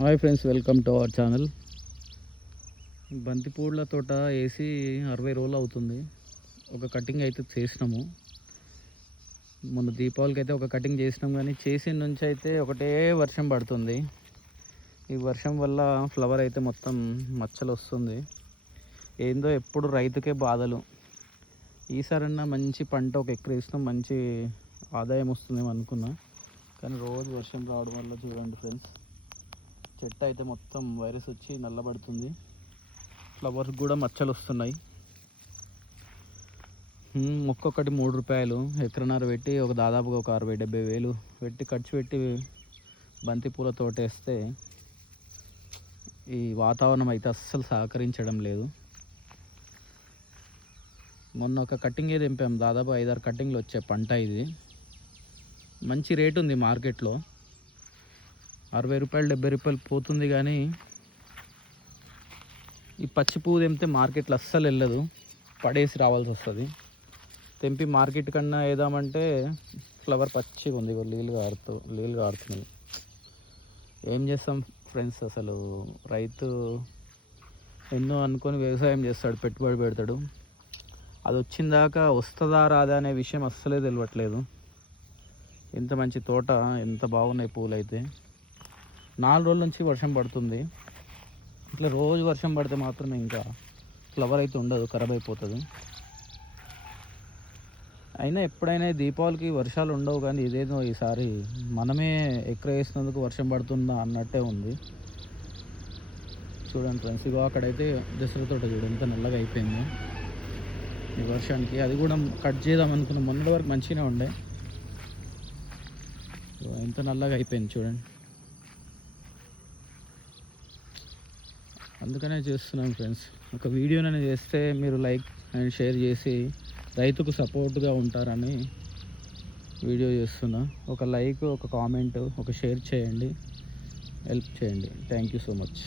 Hi friends, welcome to our channel. బంతిపూల తోట వేసి 60 రోజులు అవుతుంది. ఒక కటింగ్ అయితే చేసినాము. మొన్న దీపావళికి అయితే ఒక కటింగ్ చేసినాం, కానీ చేసిన నుంచి అయితే ఒకటే వర్షం పడుతుంది. ఈ వర్షం వల్ల ఫ్లవర్ అయితే మొత్తం మచ్చలు వస్తుంది. ఏందో ఎప్పుడు రైతుకే బాధలు. ఈసారన్నా మంచి పంట ఒక ఎకరం వేసినాం, మంచి ఆదాయం వస్తుందేమో అనుకున్నా, కానీ రోజు వర్షం రావడం వల్ల చూడండి ఫ్రెండ్స్, చెట్టు అయితే మొత్తం వైరస్ వచ్చి నల్లబడుతుంది. ఫ్లవర్స్ కూడా మచ్చలు వస్తున్నాయి. ఒక్కొక్కటి 3 రూపాయలు ఎకరన్నర పెట్టి దాదాపుగా ఒక 60-70 వేలు పెట్టి ఖర్చు పెట్టి బంతిపూల తోట వేస్తే ఈ వాతావరణం అయితే అస్సలు సహకరించడం లేదు. మొన్న ఒక కటింగ్ తెంపాం, దాదాపు 5-6 కటింగ్లు వచ్చే పంట ఇది. మంచి రేటు ఉంది మార్కెట్లో, 60 రూపాయలు 70 రూపాయలు పోతుంది. కానీ ఈ పచ్చి పువ్వు తెంపితే మార్కెట్లో అస్సలు వెళ్ళదు, పడేసి రావాల్సి వస్తుంది. తెంపి మార్కెట్ కన్నా వేద్దామంటే ఫ్లవర్ పచ్చిగా ఉంది, నీళ్ళు కారుతున్నాయి. ఏం చేస్తాం ఫ్రెండ్స్, అసలు రైతు ఎన్నో అనుకొని వ్యవసాయం చేస్తాడు, పెట్టుబడి పెడతాడు, అది వచ్చిందాకా వస్తుందా రాదా అనే విషయం అస్సలే తెలియట్లేదు. ఎంత మంచి తోట, ఎంత బాగున్నాయి పూలు అయితే. 4 రోజుల నుంచి వర్షం పడుతుంది. ఇట్లా రోజు వర్షం పడితే మాత్రం ఇంకా ఫ్లవర్ అయితే ఉండదు, ఖరాబ్ అయిపోతుంది. అయినా ఎప్పుడైనా దీపావళికి వర్షాలు ఉండవు, కానీ ఇదేదో ఈసారి మనమే ఎక్కడ వేసినందుకు వర్షం పడుతుందా అన్నట్టే ఉంది. చూడండి ఫ్రెండ్స్, ఇగో అక్కడైతే దసరా తోట చూడండి ఎంత నల్లగా అయిపోయింది ఈ వర్షానికి. అది కూడా కట్ చేద్దాం అనుకున్న, మొన్నటి వరకు మంచిగానే ఉండే, ఎంత నల్లగా అయిపోయింది చూడండి. అందుకనే చేస్తున్నాను ఫ్రెండ్స్, ఒక వీడియోనైనా చేస్తే మీరు లైక్ అండ్ షేర్ చేసి రైతుకు సపోర్ట్గా ఉంటారని వీడియో చేస్తున్నా. ఒక లైక్, ఒక కామెంట్, ఒక షేర్ చేయండి, హెల్ప్ చేయండి. Thank you so much.